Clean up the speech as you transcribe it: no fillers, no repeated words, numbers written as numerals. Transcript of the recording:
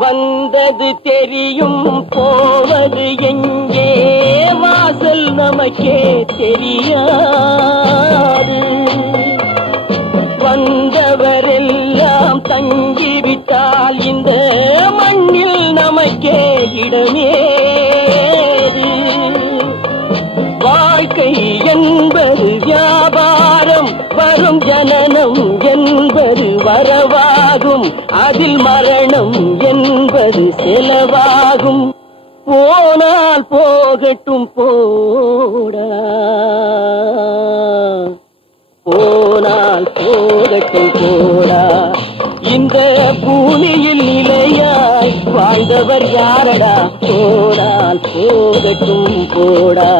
வந்தது தெரியும் போவது எங்கே வாசல் நமக்கே தெரியாது. வந்தவரெல்லாம் தங்கிவிட்டால் இந்த மண்ணில் நமக்கே இடமேது. வாழ்க்கை என்பது வியாபாரம், வரும் ஜனனம் என்பது வரவாகும், அதில் மரணம் என்பது செலவாகும். போனால் போகட்டும் போடா, போனால் போகட்டும் போடா. இந்த பூமியில் நிலையாய் வாழ்ந்தவர் யாரடா, போனால் போகட்டும் போடா.